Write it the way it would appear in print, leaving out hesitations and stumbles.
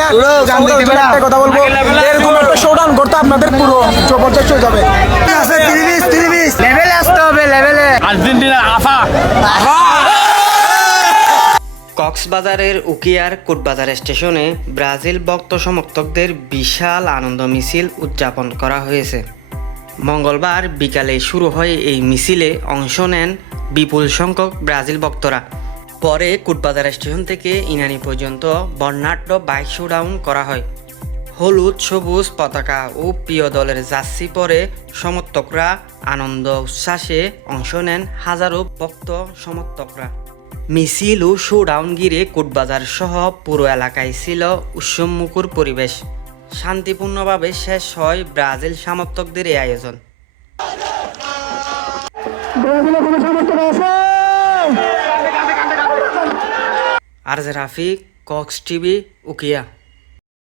না একটা কথা বলবো, এরকম একটা শোডাউন করতে আপনাদের পুরো পঞ্চাশ হয়ে যাবে। লেভেলে আসতে হবে, লেভেলে। কক্সবাজারের উকিয়ার কোটবাজার স্টেশনে ব্রাজিল ভক্ত সমর্থকদের বিশাল আনন্দ মিছিল উদযাপন করা হয়েছে। মঙ্গলবার বিকালে শুরু হয় এই মিছিলে অংশ নেন বিপুল সংখ্যক ব্রাজিল ভক্তরা। পরে কোটবাজার স্টেশন থেকে ইনানি পর্যন্ত বর্ণাঢ্য বাইক শোডাউন করা হয়। হলুদ সবুজ পতাকা ও প্রিয় দলের জার্সি পরে সমর্থকরা আনন্দ উচ্ছ্বাসে অংশ নেন হাজারো ভক্ত সমর্থকরা। মিছিল ও শোডাউন ঘিরে কোটবাজার সহ পুরো এলাকায় ছিল উৎসবমুখর পরিবেশ। শান্তিপূর্ণভাবে শেষ হয় ব্রাজিল সমর্থকদের এই আয়োজন। আর জে রাফিক, কক্স টিভি, উকিয়া।